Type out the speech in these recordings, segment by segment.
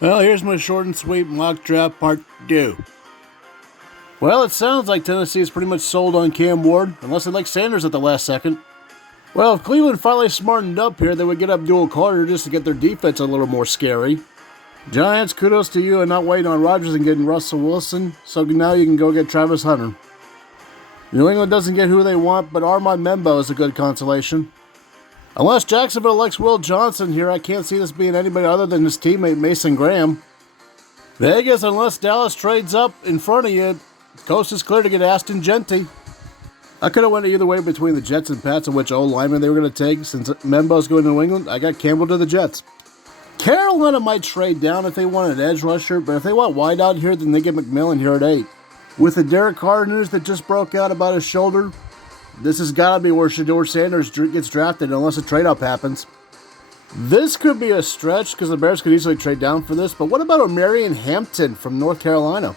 Well, here's my short and sweet mock draft part 2. Well, it sounds like Tennessee is pretty much sold on Cam Ward, unless they like Sanders at the last second. Well, if Cleveland finally smartened up here, they would get Abdul Carter just to get their defense a little more scary. Giants, kudos to you and not waiting on Rodgers and getting Russell Wilson, so now you can go get Travis Hunter. New England doesn't get who they want, but Armand Membo is a good consolation. Unless Jacksonville likes Will Johnson here, I can't see this being anybody other than his teammate Mason Graham. Vegas, unless Dallas trades up in front of you, the coast is clear to get Aston Genty. I could have went either way between the Jets and Pats on which O-lineman they were going to take. Since Membo's going to New England, I got Campbell to the Jets. Carolina might trade down if they want an edge rusher, but if they want wide out here, then they get McMillan here at 8. With the Derek Carr news that just broke out about his shoulder, this has got to be where Shedeur Sanders gets drafted unless a trade-up happens. This could be a stretch because the Bears could easily trade down for this, but what about Omarion Hampton from North Carolina?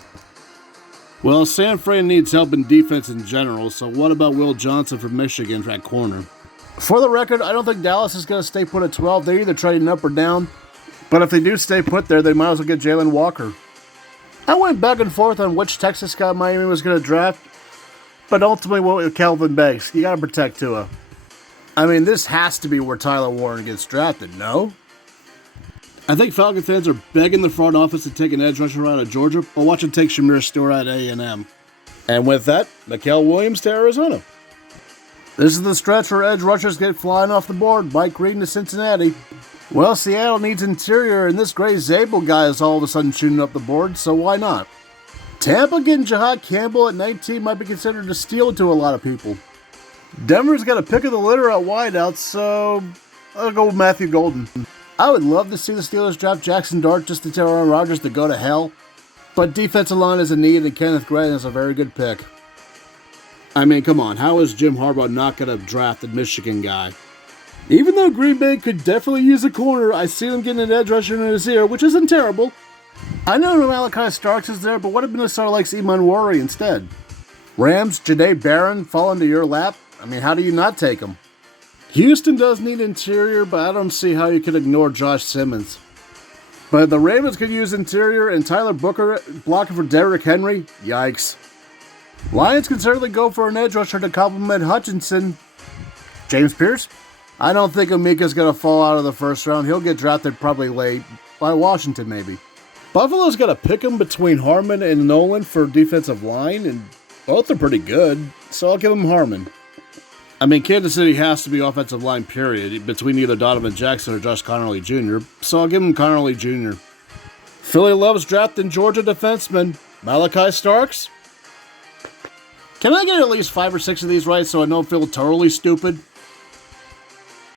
Well, San Fran needs help in defense in general, so what about Will Johnson from Michigan at corner? For the record, I don't think Dallas is going to stay put at 12. They're either trading up or down, but if they do stay put there, they might as well get Jalen Walker. I went back and forth on which Texas guy Miami was going to draft, but ultimately went with Calvin Banks. You got to protect Tua. I mean, this has to be where Tyler Warren gets drafted, no? I think Falcon fans are begging the front office to take an edge rusher out of Georgia, but watch them take Shamir Stewart at A&M. And with that, Mikael Williams to Arizona. This is the stretch where edge rushers get flying off the board. Mike Green to Cincinnati. Well, Seattle needs interior, and this Gray Zabel guy is all of a sudden shooting up the board, so why not? Tampa getting Jahad Campbell at 19 might be considered a steal to a lot of people. Denver's got a pick of the litter at wideout, so I'll go with Matthew Golden. I would love to see the Steelers draft Jackson Dart just to tell Aaron Rodgers to go to hell, but defensive line is a need, and Kenneth Grant is a very good pick. I mean, come on, how is Jim Harbaugh not going to draft a Michigan guy? Even though Green Bay could definitely use a corner, I see them getting an edge rusher in his ear, which isn't terrible. I know Malachi Starks is there, but what if Minnesota likes Iman Worry instead? Rams, Jahdae Barron fall into your lap? I mean, how do you not take him? Houston does need interior, but I don't see how you could ignore Josh Simmons. But the Ravens could use interior and Tyler Booker blocking for Derrick Henry? Yikes. Lions can certainly go for an edge rusher to complement Hutchinson. James Pierce? I don't think Amika's going to fall out of the first round. He'll get drafted probably late, by Washington maybe. Buffalo's got to pick him between Harmon and Nolan for defensive line, and both are pretty good, so I'll give him Harmon. I mean, Kansas City has to be offensive line, period, between either Donovan Jackson or Josh Connerly Jr., so I'll give him Connerly Jr. Philly loves drafting Georgia defenseman Malachi Starks. Can I get at least 5 or 6 of these right so I don't feel totally stupid?